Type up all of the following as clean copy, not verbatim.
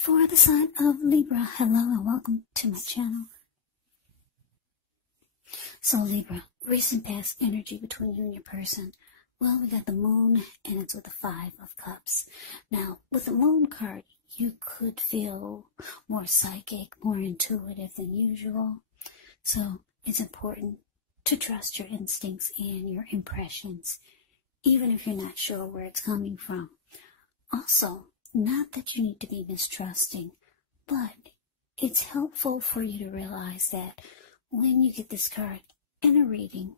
For the sign of Libra, hello and welcome to my channel. So Libra, recent past energy between you and your person. Well, we got the moon and it's with the 5 of cups. Now, with the moon card, you could feel more psychic, more intuitive than usual. So it's important to trust your instincts and your impressions, even if you're not sure where it's coming from. Also, not that you need to be mistrusting, but it's helpful for you to realize that when you get this card in a reading,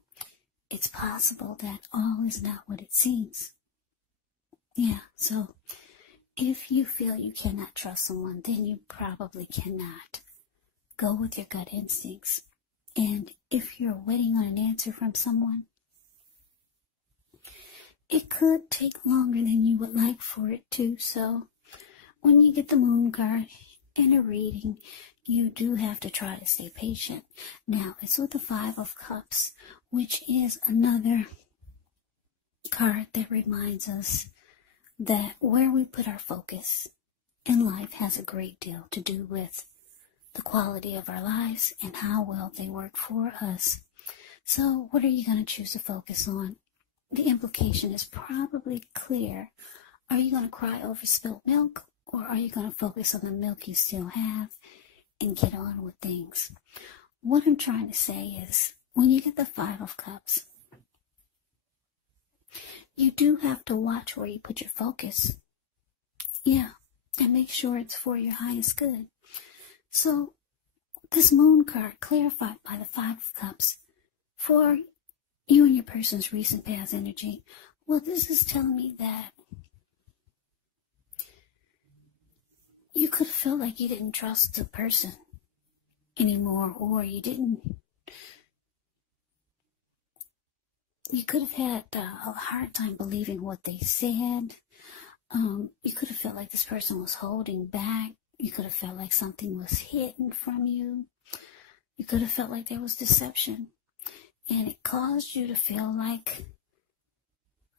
it's possible that all is not what it seems. Yeah, so if you feel you cannot trust someone, then you probably cannot. Go with your gut instincts. And if you're waiting on an answer from someone, it could take longer than you would like for it to. So when you get the moon card in a reading, you do have to try to stay patient. Now, it's with the 5 of cups, which is another card that reminds us that where we put our focus in life has a great deal to do with the quality of our lives and how well they work for us. So what are you going to choose to focus on? The implication is probably clear. Are you going to cry over spilt milk, or are you going to focus on the milk you still have and get on with things? What I'm trying to say is, when you get the 5 of cups, you do have to watch where you put your focus. Yeah, and make sure it's for your highest good. So, this moon card clarified by the 5 of cups for you and your person's recent past energy. Well, this is telling me that you could feel like you didn't trust the person anymore, or you could have had a hard time believing what they said. You could have felt like this person was holding back. You could have felt like something was hidden from you. You could have felt like there was deception. And it caused you to feel like,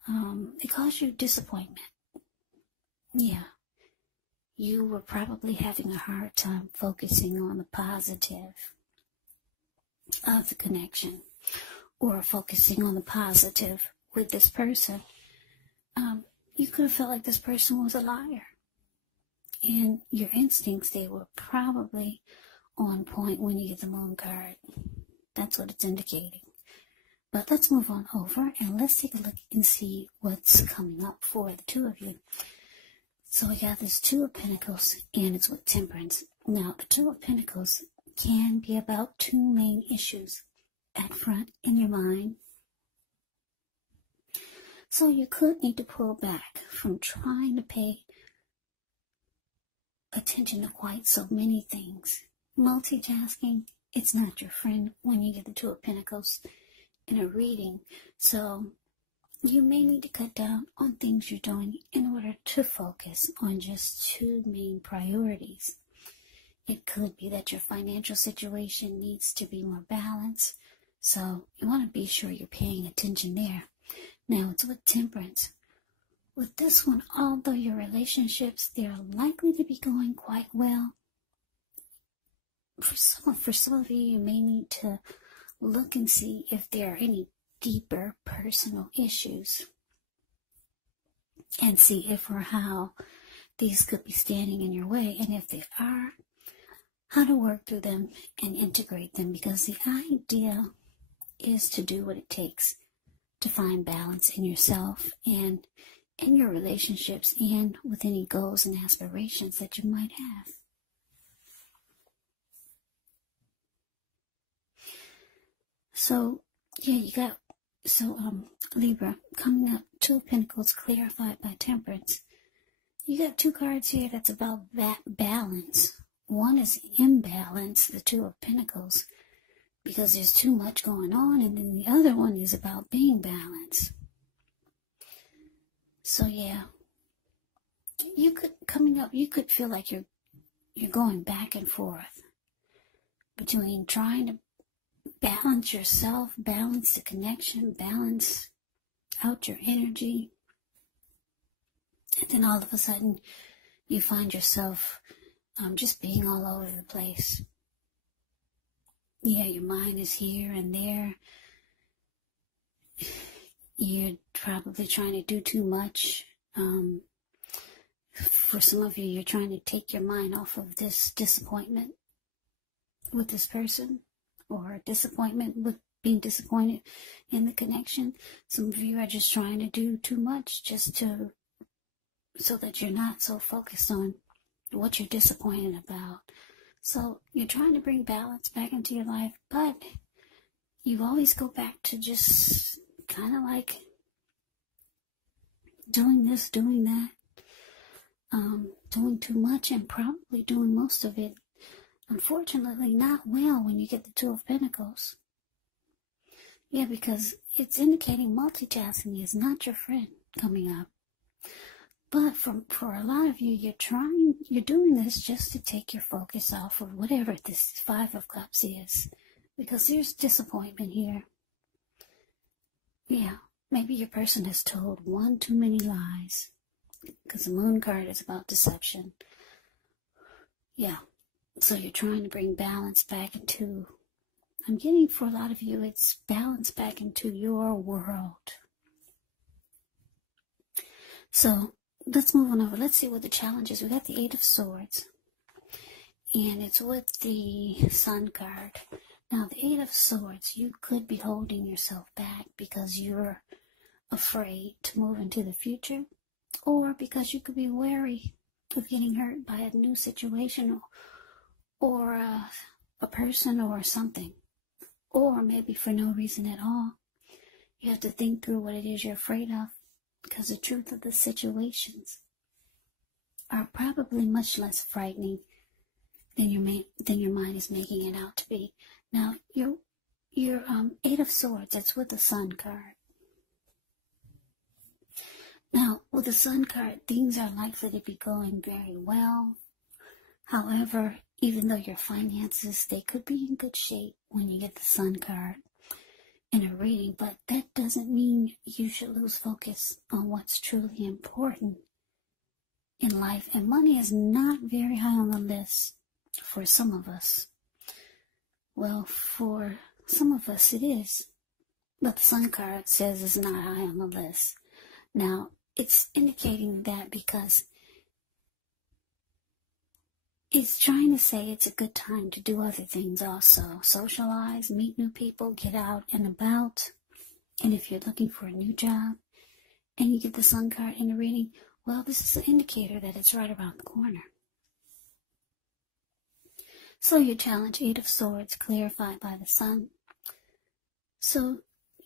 it caused you disappointment. Yeah. You were probably having a hard time focusing on the positive of the connection, or focusing on the positive with this person. You could have felt like this person was a liar. And your instincts, they were probably on point when you get the moon card. That's what it's indicating. But let's move on over and let's take a look and see what's coming up for the two of you. So we got this 2 of Pentacles, and it's with Temperance. Now, the 2 of Pentacles can be about 2 main issues at front in your mind. So you could need to pull back from trying to pay attention to quite so many things. Multitasking, it's not your friend when you get the 2 of Pentacles in a reading. So you may need to cut down on things you're doing in order to focus on just 2 main priorities. It could be that your financial situation needs to be more balanced, so you want to be sure you're paying attention there. Now, it's with Temperance. With this one, although your relationships, they're likely to be going quite well, for some of you, you may need to look and see if there are any deeper personal issues, and see if or how these could be standing in your way, and if they are, how to work through them and integrate them, because the idea is to do what it takes to find balance in yourself and in your relationships and with any goals and aspirations that you might have. So, yeah, you got, Libra, coming up, 2 of Pentacles clarified by Temperance. You got 2 cards here that's about that balance. One is imbalance, the 2 of Pentacles, because there's too much going on, and then the other one is about being balanced. So yeah, you could feel like you're going back and forth between trying to balance yourself, balance the connection, balance out your energy, and then all of a sudden you find yourself just being all over the place. Yeah, your mind is here and there. You're probably trying to do too much. For some of you, you're trying to take your mind off of this disappointment with this person, or disappointment with being disappointed in the connection. Some of you are just trying to do too much so that you're not so focused on what you're disappointed about. So you're trying to bring balance back into your life, but you always go back to just kind of like doing this, doing that, doing too much, and probably doing most of it, unfortunately, not well when you get the Two of Pentacles. Yeah, because it's indicating multitasking is not your friend coming up. But for a lot of you, you're doing this just to take your focus off of whatever this Five of Cups is. Because there's disappointment here. Yeah, maybe your person has told one too many lies. Because the Moon card is about deception. Yeah, so you're trying to bring balance back into, I'm getting for a lot of you, it's balance back into your world. So let's move on over. Let's see what the challenge is. We got the Eight of Swords. And it's with the Sun card. Now, the Eight of Swords, you could be holding yourself back because you're afraid to move into the future. Or because you could be wary of getting hurt by a new situation or a person or something. Or maybe for no reason at all. You have to think through what it is you're afraid of. Because the truth of the situations are probably much less frightening than your mind is making it out to be. Now, your Eight of Swords, it's with the Sun card. Now, with the Sun card, things are likely to be going very well. However, even though your finances, they could be in good shape when you get the Sun card in a reading, but that doesn't mean you should lose focus on what's truly important in life. And money is not very high on the list for some of us. Well, for some of us it is, but the Sun card says it's not high on the list. Now, it's indicating that because it's trying to say it's a good time to do other things also. Socialize, meet new people, get out and about. And if you're looking for a new job and you get the Sun card in the reading, well, this is an indicator that it's right around the corner. So your challenge, Eight of Swords, clarified by the Sun. So,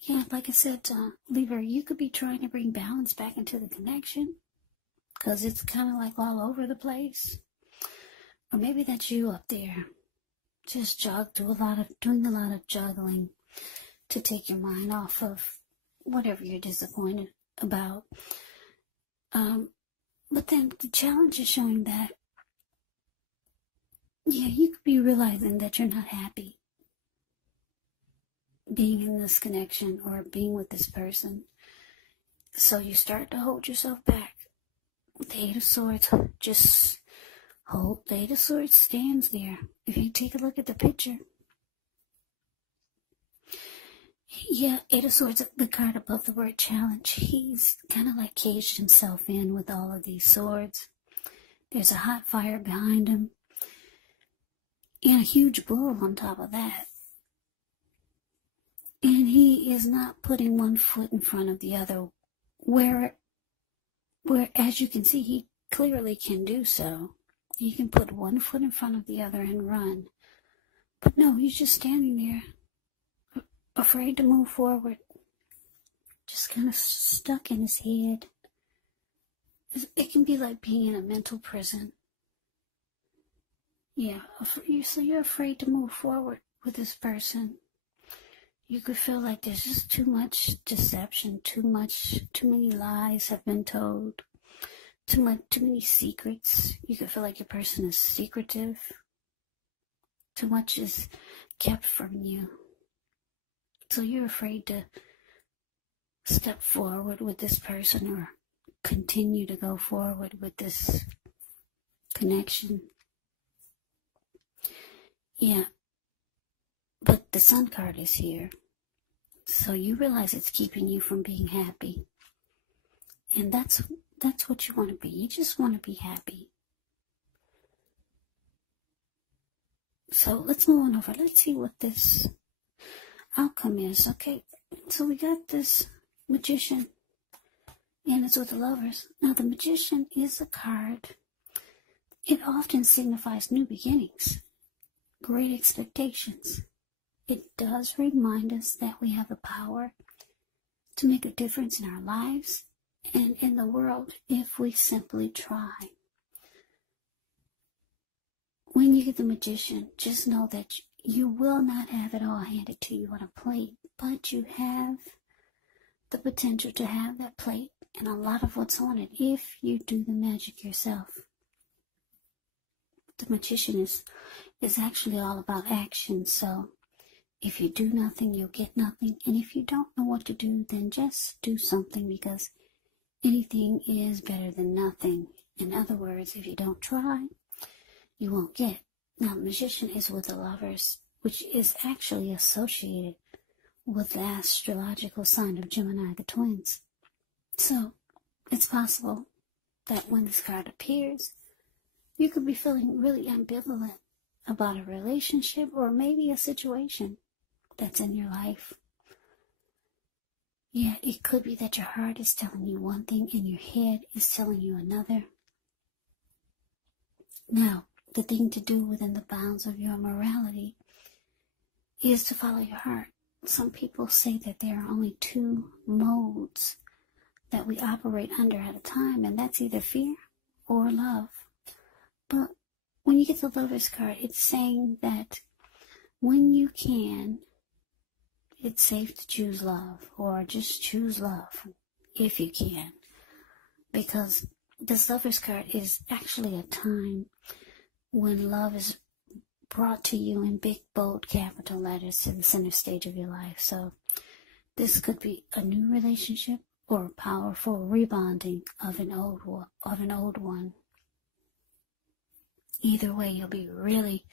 yeah, like I said, Libra, you could be trying to bring balance back into the connection because it's kind of like all over the place. Or maybe that's you up there, just doing a lot of juggling to take your mind off of whatever you're disappointed about. But then the challenge is showing that, yeah, you could be realizing that you're not happy being in this connection or being with this person. So you start to hold yourself back. The Eight of Swords, just hold. The Eight of Swords stands there. If you take a look at the picture, yeah, Eight of Swords, the card above the word challenge, he's kind of like caged himself in with all of these swords. There's a hot fire behind him and a huge bull on top of that. And he is not putting one foot in front of the other, where as you can see, he clearly can do so. He can put one foot in front of the other and run. But no, he's just standing there, afraid to move forward, just kind of stuck in his head. It can be like being in a mental prison. Yeah, so you're afraid to move forward with this person. You could feel like there's just too much deception, too many lies have been told, too many secrets. You could feel like your person is secretive. Too much is kept from you. So you're afraid to step forward with this person or continue to go forward with this connection. Yeah, but the Sun card is here. So you realize it's keeping you from being happy. And that's what you want to be. You just want to be happy. So let's move on over. Let's see what this outcome is. Okay, so we got this Magician, and it's with the Lovers. Now the Magician is a card. It often signifies new beginnings, great expectations. It does remind us that we have the power to make a difference in our lives and in the world if we simply try. When you get the Magician, just know that you will not have it all handed to you on a plate, but you have the potential to have that plate and a lot of what's on it if you do the magic yourself. The Magician is actually all about action, so if you do nothing, you'll get nothing, and if you don't know what to do, then just do something, because anything is better than nothing. In other words, if you don't try, you won't get. Now, the Magician is with the Lovers, which is actually associated with the astrological sign of Gemini, the twins. So, it's possible that when this card appears, you could be feeling really ambivalent about a relationship or maybe a situation that's in your life. Yeah, it could be that your heart is telling you one thing and your head is telling you another. Now, the thing to do within the bounds of your morality is to follow your heart. Some people say that there are only two modes that we operate under at a time, and that's either fear or love. But when you get the Lovers card, it's saying that when you can, it's safe to choose love, or just choose love if you can. Because this Lovers card is actually a time when love is brought to you in big, bold, capital letters to the center stage of your life. So this could be a new relationship or a powerful rebonding of an old one. Either way, you'll be really,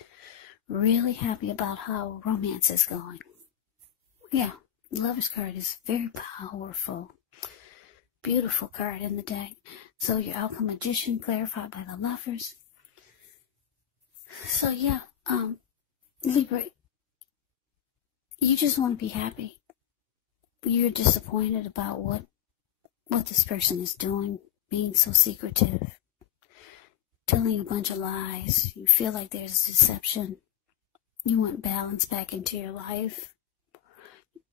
really happy about how romance is going. Yeah, the Lovers card is very powerful. Beautiful card in the deck. So your outcome, Magician, clarified by the Lovers. So yeah, Libra, you just want to be happy. You're disappointed about what this person is doing, being so secretive, telling a bunch of lies. You feel like there's deception. You want balance back into your life.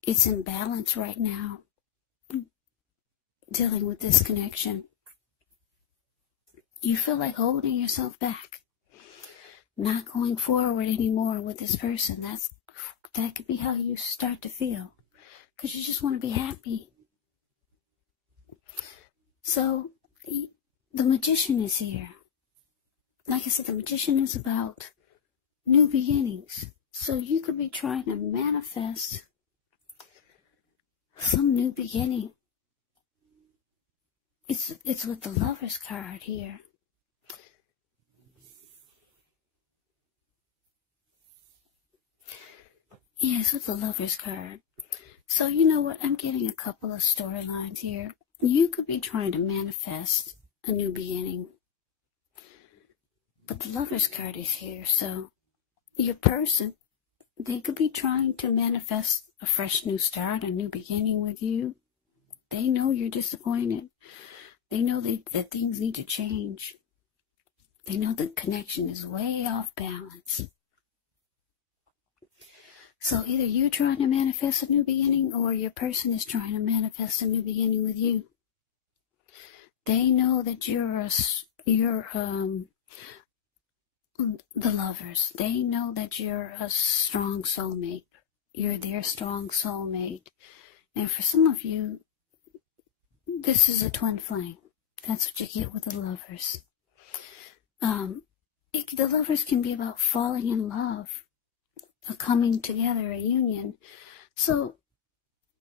It's in balance right now, dealing with this connection. You feel like holding yourself back, not going forward anymore with this person. That could be how you start to feel, because you just want to be happy. So the Magician is here. Like I said, the Magician is about new beginnings. So you could be trying to manifest some new beginning. It's with the Lovers card here. Yeah, it's with the Lovers card. So you know what? I'm getting a couple of storylines here. You could be trying to manifest a new beginning. But the Lovers card is here. So your person, they could be trying to manifest a fresh new start, a new beginning with you. They know you're disappointed. They know that things need to change. They know the connection is way off balance. So either you're trying to manifest a new beginning or your person is trying to manifest a new beginning with you. They know that you're the Lovers. They know that you're a strong soulmate. You're their strong soulmate. And for some of you, this is a twin flame. That's what you get with the Lovers. The Lovers can be about falling in love, a coming together, a union. So,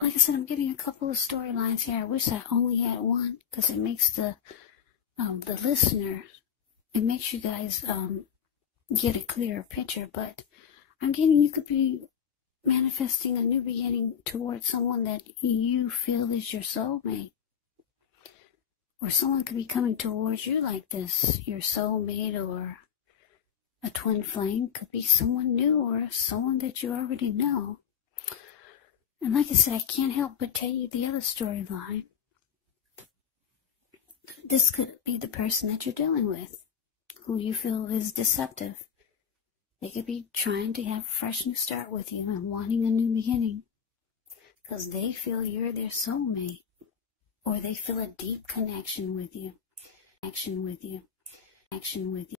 like I said, I'm getting a couple of storylines here. I wish I only had one, because it makes the listener, it makes you guys get a clearer picture. But I'm getting you could be manifesting a new beginning towards someone that you feel is your soulmate. Or someone could be coming towards you like this, your soulmate or a twin flame. Could be someone new or someone that you already know. And like I said, I can't help but tell you the other storyline. This could be the person that you're dealing with, who you feel is deceptive. They could be trying to have a fresh new start with you and wanting a new beginning because they feel you're their soulmate, or they feel a deep connection with you.